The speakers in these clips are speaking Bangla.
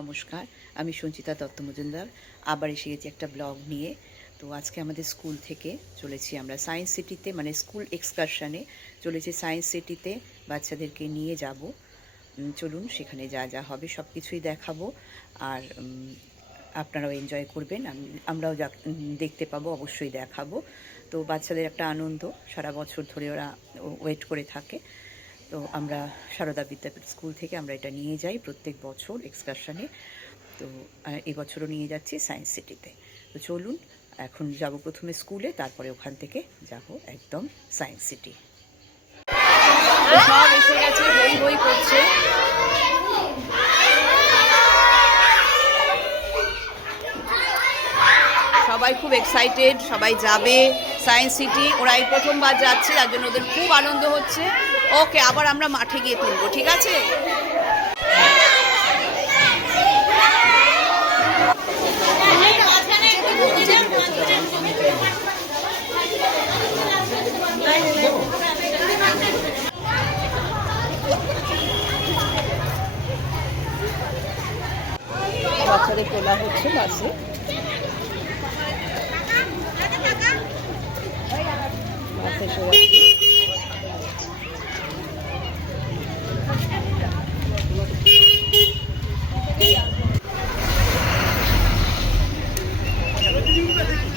নমস্কার, আমি সঞ্চিতা দত্ত মজুমদার আবার এসে গেছি একটা ব্লগ নিয়ে। তো আজকে আমাদের স্কুল থেকে চলেছি আমরা সায়েন্স সিটিতে, মানে স্কুল এক্সকারশনে চলেছি সায়েন্স সিটিতে, বাচ্চাদেরকে নিয়ে যাব। চলুন সেখানে যা যা হবে সব কিছুই দেখাবো, আর আপনারাও এনজয় করবেন, আমরাও যা দেখতে পাবো অবশ্যই দেখাবো। তো বাচ্চাদের একটা আনন্দ, সারা বছর ধরে ওরা ওয়েট করে থাকে। তো আমরা সারদা বিদ্যাপীঠ স্কুল থেকে আমরা এটা নিয়ে যাই প্রত্যেক বছর এক্সকারশনে। তো এবছরও নিয়ে যাচ্ছি সায়েন্স সিটিতে। তো চলুন এখন যাব প্রথমে স্কুলে, তারপরে ওখান থেকে যাব একদম সায়েন্স সিটি। সব এসে গেছে, হই হই করছে। সবাই খুব এক্সাইটেড, সবাই যাবে সায়েন্স সিটি। ওরা এই প্রথমবার যাচ্ছে, তার জন্য ওদের খুব আনন্দ হচ্ছে। ওকে, আবার আমরা মাঠে গিয়ে তুলবো, ঠিক আছে? বাচ্চাদের তোলা হচ্ছে বাসে। বাসে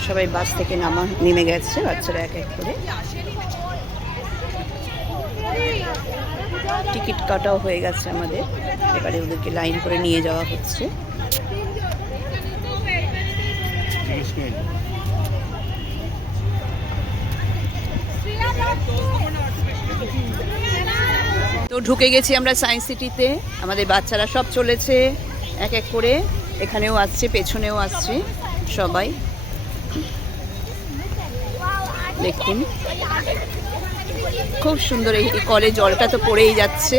সবাই বাস থেকে নেমে গেছে বাচ্চারা এক এক করে। টিকিট কাটাও হয়ে গেছে আমাদের, এবারে ওদেরকে লাইন করে নিয়ে যাওয়া হচ্ছে। তো ঢুকে গেছি আমরা সায়েন্স সিটিতে, আমাদের বাচ্চারা সব চলেছে এক এক করে, এখানেও আসছে, পেছনেও আসছে সবাই। দেখুন খুব সুন্দর, এই কলে জলটা তো পড়েই যাচ্ছে।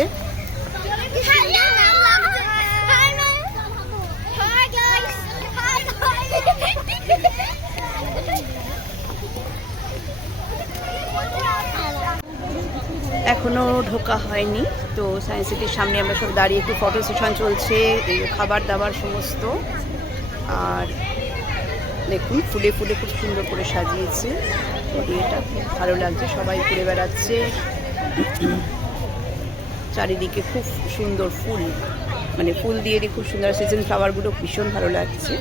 এখনো ঢোকা হয়নি। তো সায়েন্স সিটির সামনে আমরা সব দাঁড়িয়ে একটু ফটো সেশন চলছে, খাবার দাবার সমস্ত। আর দেখুন ফুলে ফুলে খুব সুন্দর করে সাজিয়েছে, এটা ভালো লাগছে, সবাই ঘুরে বেড়াচ্ছে। চারিদিকে খুব সুন্দর ফুল, মানে ফুল দিয়ে খুব সুন্দর, সিজন ফ্লাওয়ারগুলো ভীষণ ভালো লাগছে।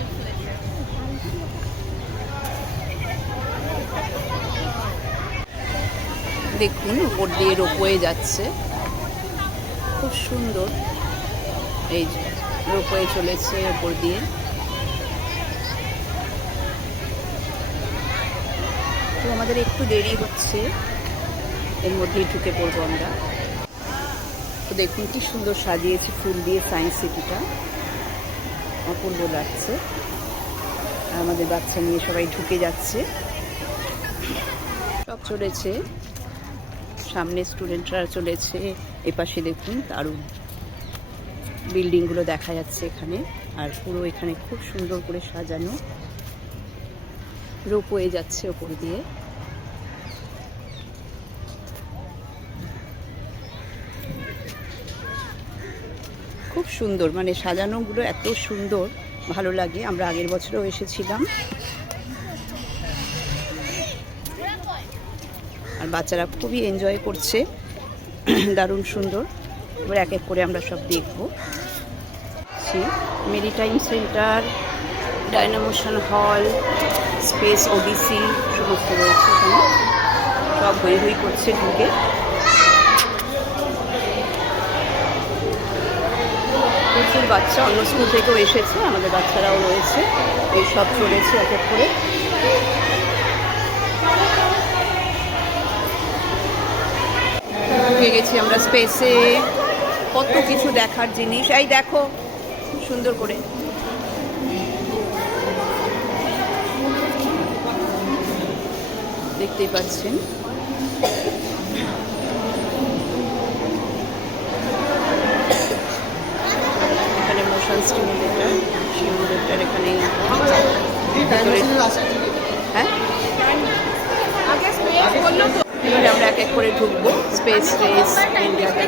দেখুন উপর দিয়ে রোপওয়ে যাচ্ছে, খুব সুন্দর। এই যে রোপওয়ে চলেছে উপর দিয়ে। তো আমাদের একটু দেরি হচ্ছে, এর মধ্যেই ঢুকে পড়বো আমরা। তো দেখুন কি সুন্দর সাজিয়েছে ফুল দিয়ে সায়েন্স সিটিটা, অপূর্ব লাগছে। আর আমাদের বাচ্চা নিয়ে সবাই ঢুকে যাচ্ছে, সব চলেছে, সামনে স্টুডেন্টরা চলেছে। এপাশে দেখুন দারুণ বিল্ডিংগুলো দেখা যাচ্ছে এখানে, আর পুরো এখানে খুব সুন্দর করে সাজানো। রোপওয়ে যাচ্ছে ওপর দিয়ে। খুব সুন্দর, মানে সাজানোগুলো এত সুন্দর, ভালো লাগে। আমরা আগের বছরও এসেছিলাম, আর বাচ্চারা খুবই এনজয় করছে, দারুণ সুন্দর। এবার এক এক করে আমরা সব দেখব। মেরিটাইম সেন্টার, ডায়নামোশন হল, স্পেস ওডিসি সমস্ত রয়েছে এখানে, সব হই হই করছে ঢুকে। প্রচুর বাচ্চা অন্য স্কুল থেকেও এসেছে, আমাদের বাচ্চারাও রয়েছে, এই সব চলেছে এক এক করে। ঢুকে গেছি আমরা স্পেসে, কত কিছু দেখার জিনিস। এই দেখো সুন্দর করে, দেখতেই পাচ্ছেন। এখানে মোশন স্টিমুলেটর, এখানে হ্যাঁ, এবারে আমরা এক এক করে ঢুকবো স্পেস রেস ইন্ডিয়াতে।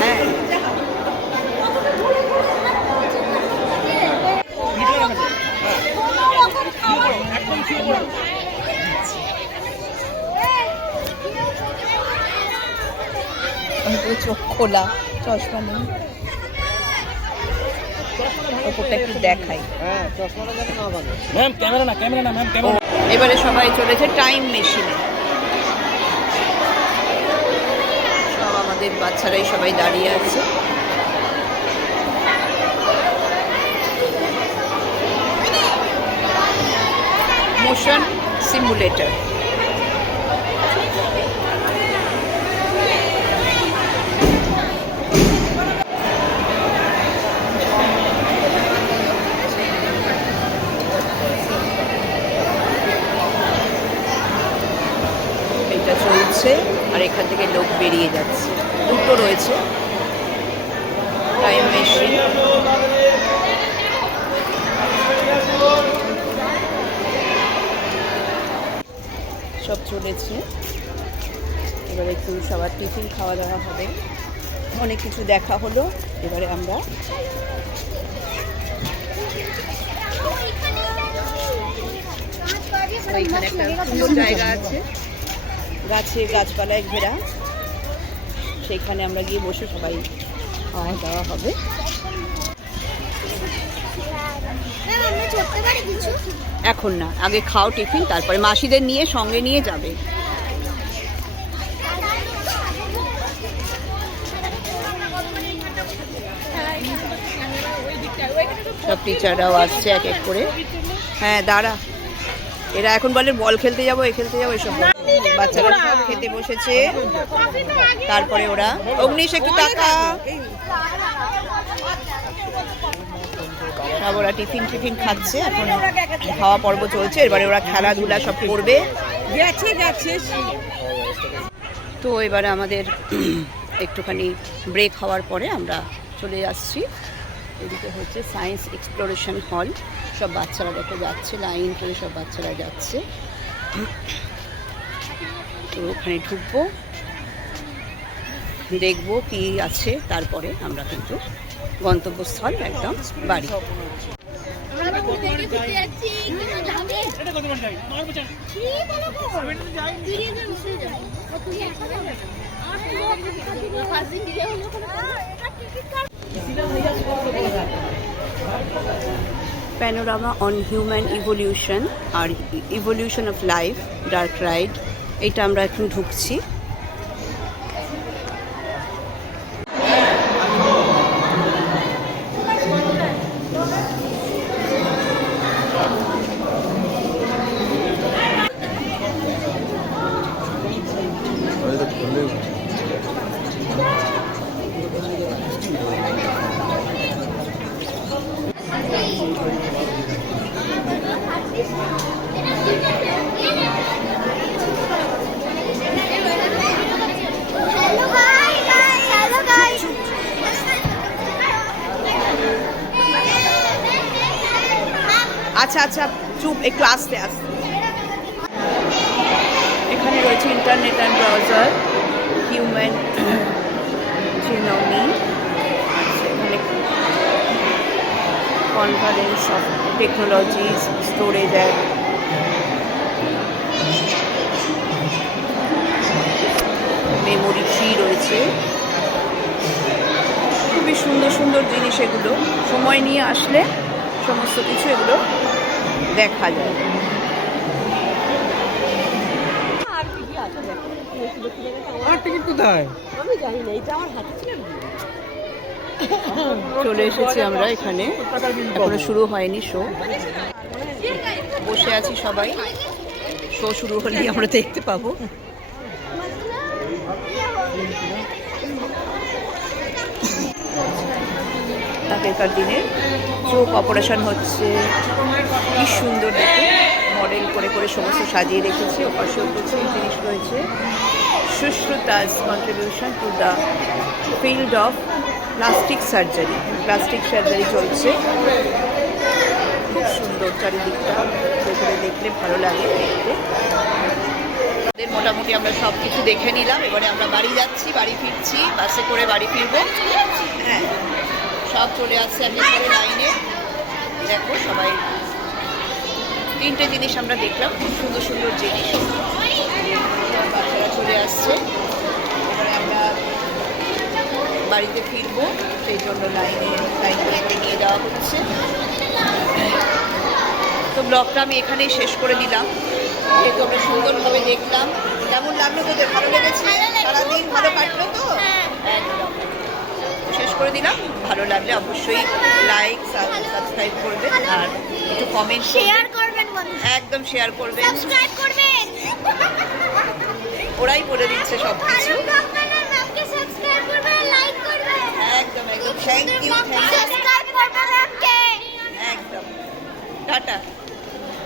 হ্যাঁ চোখ খোলা, চশমা নেই। ওপরটা একটু দেখাই। এবারে সবাই চলেছে টাইম মেশিনে। সব আমাদের বাচ্চারাই সবাই দাঁড়িয়ে আছে। Motion simulator. এটা চলছে আর এখান থেকে লোক বেরিয়ে যাচ্ছে। দুটো রয়েছে টাইম মেশিন। সব চলেছে। এবারে একটু সবার টিফিন খাওয়া দাওয়া হবে, অনেক কিছু দেখা হলো। এবারে আমরা ওইখানে একটা সুন্দর জায়গা আছে, গাছে গাছপালায় ঘেরা, সেইখানে আমরা গিয়ে বসে সবাই খাওয়া দাওয়া হবে। এখন না, আগে খাও টিফিন, তারপরে মাসিদের নিয়ে সঙ্গে নিয়ে যাবে। সব টিচাররাও আসছে এক এক করে। হ্যাঁ দাঁড়া, এরা এখন বলে বল খেলতে যাবো, এ খেলতে যাবো, এসব। বাচ্চারা সব খেতে বসেছে। তারপরে ওরা, অগ্নিশ একটু টাকা, সব ওরা টিফিন টিফিন খাচ্ছে। এখন খাওয়া পর্ব চলছে। এবারে ওরা খেলাধুলা সব করবে। তো এবারে আমাদের একটুখানি ব্রেক হওয়ার পরে আমরা চলে আসছি। এদিকে হচ্ছে সায়েন্স এক্সপ্লোরেশন হল। সব বাচ্চারা দেখো যাচ্ছে, লাইন করে সব বাচ্চারা যাচ্ছে। তো ওখানে ঢুকবো, দেখবো কি আছে, তারপরে আমরা কিন্তু গন্তব্যস্থল একদম বাড়ি। প্যানোরামা অন হিউম্যান ইভলিউশন আর evolution of life dark ride, এটা আমরা এখন ঢুকছি। আচ্ছা আচ্ছা চুপ, একটু আস্তে আস্তে। এখানে রয়েছে internet and browser, human genome, এখানে convergence of technologies, storage and memory tree রয়েছে। খুবই সুন্দর সুন্দর জিনিস এগুলো, সময় নিয়ে আসলে সমস্ত কিছু এগুলো দেখা যায়। চলে এসেছি আমরা এখানে, এখনো শুরু হয়নি শো। বসে আছি সবাই, শো শুরু হলেই আমরা দেখতে পাবো। আগেকার দিনে চোখ অপারেশন হচ্ছে, কি সুন্দর দেখে মডেল করে করে সমস্ত সাজিয়ে রেখেছে। ওপাশেও প্রচুর জিনিস রয়েছে। Sushruta's contribution to the field of plastic surgery, plastic surgery চলছে। খুব সুন্দর চারিদিকটা, ভেতরে দেখলে ভালো লাগে দেখতে। মোটামুটি আমরা সব কিছু দেখে নিলাম। এবারে আমরা বাড়ি যাচ্ছি, বাড়ি ফিরছি, বাসে করে বাড়ি ফিরবো। হ্যাঁ, সব চলে আসছে এক এক করে লাইনে। দেখো সবাই, তিনটে জিনিস আমরা দেখলাম, খুব সুন্দর সুন্দর জিনিস। বাচ্চারা চলে আসছে। এবারে আমরা বাড়িতে ফিরবো, সেই জন্য লাইনে করে নিয়ে যাওয়া হচ্ছে। তো ব্লগটা আমি এখানেই শেষ করে দিলাম, যেহেতু আমরা সুন্দরভাবে দেখলাম। কেমন লাগলো তোদের? ভালো লেগেছে? সারাদিন ভালো কাটলো তো? একদম শেষ করে দিলাম। ভালো লাগলে অবশ্যই লাইক সাবস্ক্রাইব করবেন আর একটু কমেন্ট শেয়ার করবেন, একদম শেয়ার করবেন, সাবস্ক্রাইব করবেন। ওরাই বলে দিচ্ছে সব কিছু। সাবস্ক্রাইব করবেন, লাইক করবেন, একদম একদম থ্যাংক ইউ, সাবস্ক্রাইব করবেন। একদম টাটা।